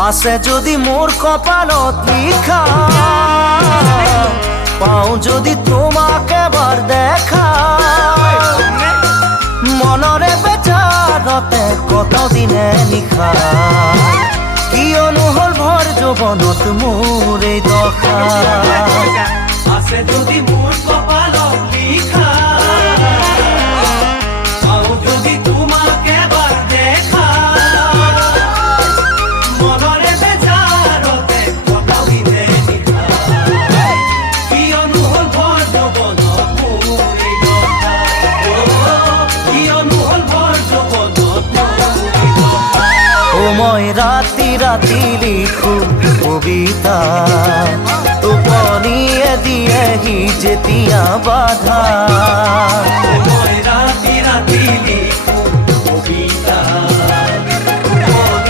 আছে যদি মোর কপালত লিখা, পাও যদি তোমাকে এবার দেখা, মনরে বেচারতে কত দিনে নিশা, কিয়নো হল ভৰ যৌৱনত মোৰ এই দশা। আছে যদি মোর কপালত লিখা, পাও যদি তোমাকে এবার দেখা, মনরে বেচারতে কত দিনে নিশা, কিয়নো হল ভর যৌৱনত মোৰ এই দশা, কিয়নো হল ভর যৌৱনত মোৰ এই দশা। ও মই ৰাতি ৰাতি লিখো কবিতা, টোপনিয়ে দিয়েহি যেতিয়া বাধা। মই ৰাতি ৰাতি লিখো